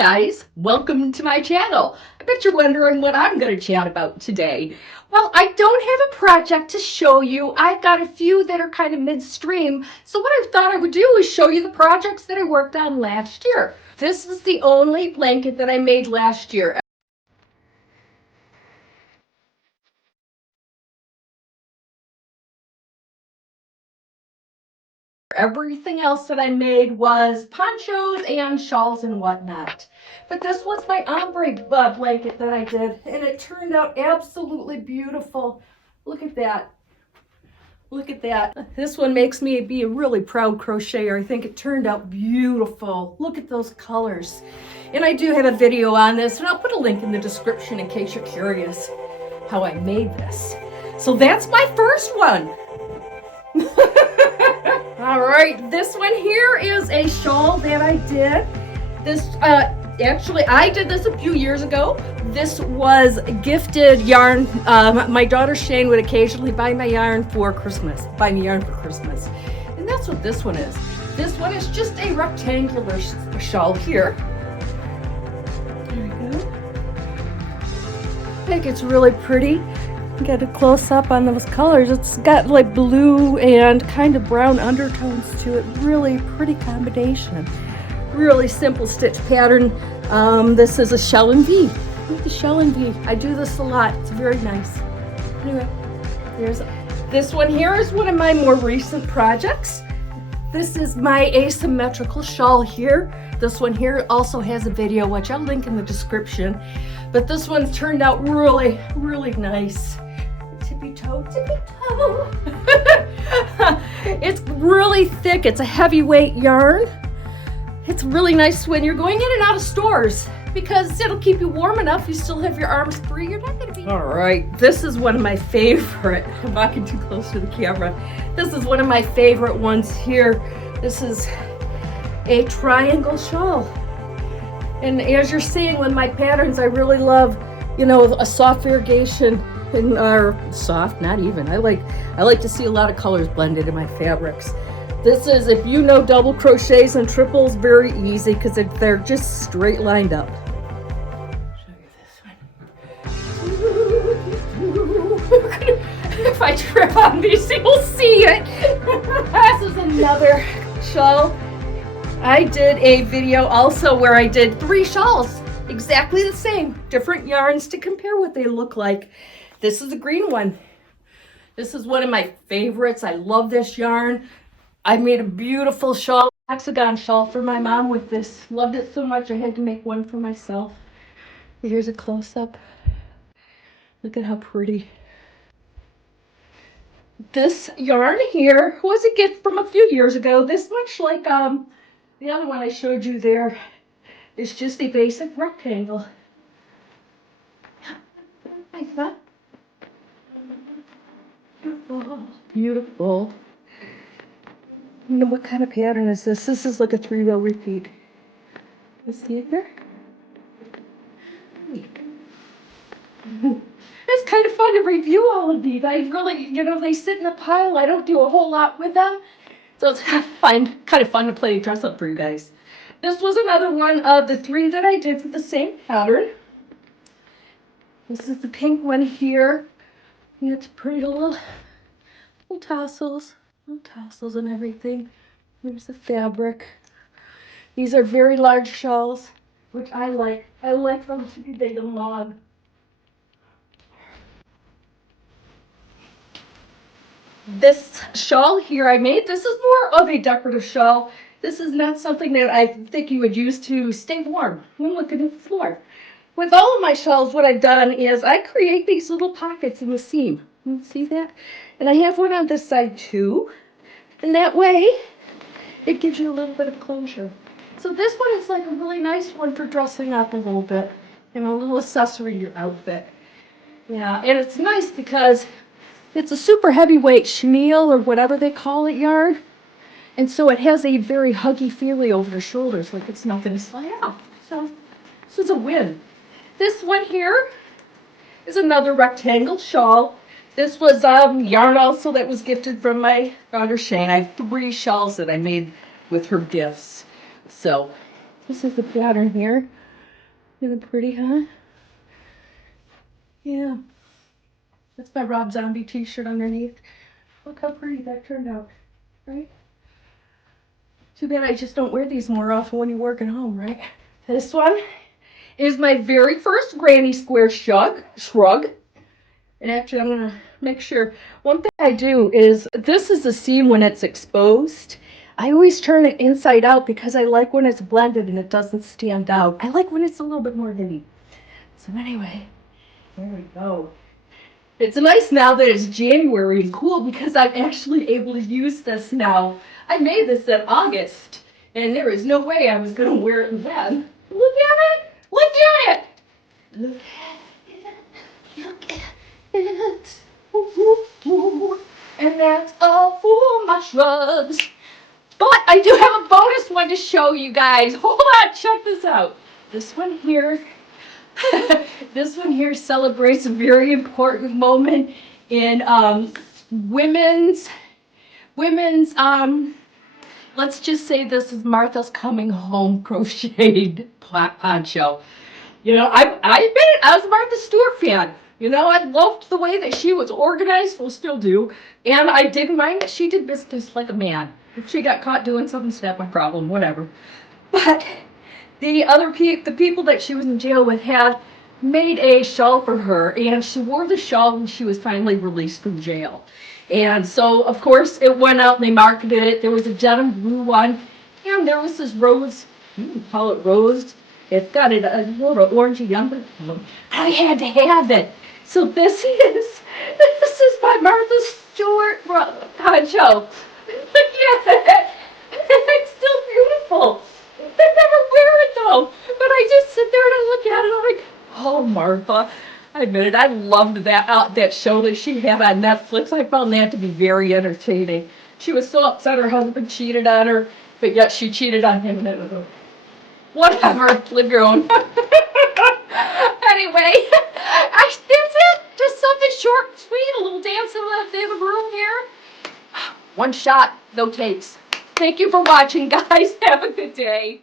guys, welcome to my channel. I bet you're wondering what I'm going to chat about today. Well, I don't have a project to show you. I've got a few that are kind of midstream. So what I thought I would do is show you the projects that I worked on last year. This is the only blanket that I made last year. Everything else that I made was ponchos and shawls and whatnot. But this was my ombre blanket that I did, and it turned out absolutely beautiful. Look at that. Look at that. This one makes me be a really proud crocheter. I think it turned out beautiful. Look at those colors. And I do have a video on this, and I'll put a link in the description in case you're curious how I made this. So that's my first one. All right, this one here is a shawl that I did. This, actually, I did this a few years ago. This was gifted yarn. My daughter Shane would occasionally buy me yarn for Christmas. And that's what this one is. This one is just a rectangular shawl here. There we go. I think it's really pretty. Get a close up on those colors. It's got like blue and kind of brown undertones to it. Really pretty combination. Really simple stitch pattern. This is a shell and V. The shell and V. I do this a lot. It's very nice. Anyway, this one here is one of my more recent projects. This is my asymmetrical shawl here. This one here also has a video, which I'll link in the description. But this one turned out really, really nice. Tippy toe, tippy toe. It's really thick. It's a heavyweight yarn. It's really nice when you're going in and out of stores because it'll keep you warm enough. You still have your arms free. You're not going to be. All right. This is one of my favorite. I'm walking too close to the camera. This is one of my favorite ones here. This is a triangle shawl. And as you're seeing with my patterns, I really love, you know, a soft variegation or soft, not even. I like to see a lot of colors blended in my fabrics. This is, if you know double crochets and triples, very easy because they're just straight lined up. Show you this one. If I trip on these, you'll see it. This is another shawl. I did a video also where I did 3 shawls, exactly the same, different yarns to compare what they look like. This is the green one. This is one of my favorites. I love this yarn. I made a beautiful shawl, hexagon shawl for my mom with this. Loved it so much I had to make one for myself. Here's a close-up. Look at how pretty. This yarn here was a gift from a few years ago. This much like the other one I showed you there is just a basic rectangle. Like that. Beautiful. Beautiful. What kind of pattern is this? This is like a 3-row repeat. You see it there? It's kind of fun to review all of these. I really, you know, they sit in a pile. I don't do a whole lot with them. So it's kind of fun to play dress up for you guys. This was another one of the 3 that I did with the same pattern. This is the pink one here. And it's pretty little tassels. Tassels and everything. There's the fabric. These are very large shawls, which I like. I like them to be big and long. This shawl here I made, this is more of a decorative shawl. This is not something that I think you would use to stay warm when looking at the floor. With all of my shawls, what I've done is I create these little pockets in the seam. You see that? And I have one on this side too. And that way, it gives you a little bit of closure. So this one is like a really nice one for dressing up a little bit. You know, a little accessory to your outfit. Yeah, and it's nice because it's a super heavyweight chenille or whatever they call it yarn. And so it has a very huggy feeling over the shoulders, like it's not going to slide out. So this is a win. This one here is another rectangle shawl. This was yarn also that was gifted from my daughter Shane. I have 3 shawls that I made with her gifts. So this is the pattern here. Isn't it pretty, huh? Yeah. That's my Rob Zombie t-shirt underneath. Look how pretty that turned out, right? Too bad I just don't wear these more often when you work at home, right? This one is my very first granny square shrug. And actually, I'm going to make sure. One thing I do is, this is the seam when it's exposed. I always turn it inside out because I like when it's blended and it doesn't stand out. I like when it's a little bit more hitty. So anyway, there we go. It's nice now that it's January and cool because I'm actually able to use this now. I made this in August, and there is no way I was going to wear it then. Look at it! Look at it! Look at it! Look at it! Ooh, ooh, ooh. And that's all for my shrugs. But I do have a bonus one to show you guys. Hold on, check this out. This one here. This one here celebrates a very important moment in women's let's just say this is Martha's coming home crocheted poncho. You know, I admit I was a Martha Stewart fan. You know, I loved the way that she was organized, will still do, and I didn't mind that she did business like a man. If she got caught doing something, it's not my problem, whatever. But the people that she was in jail with had made a shawl for her, and she wore the shawl when she was finally released from jail. And so, of course, it went out and they marketed it. There was a denim blue one, and there was this rose, you can call it rose. It's got a little orangey yellow. I had to have it. So this is my Martha Stewart poncho. Look at it. It's still beautiful. I never wear it though, but I just sit there and I look at it and I'm like, oh, Martha. I admit it, I loved that show that she had on Netflix. I found that to be very entertaining. She was so upset her husband cheated on her, but yet she cheated on him. Whatever, live your own. Anyway, that's it. Just something short and sweet, a little dancing left in the room here. One shot, no takes. Thank you for watching, guys. Have a good day.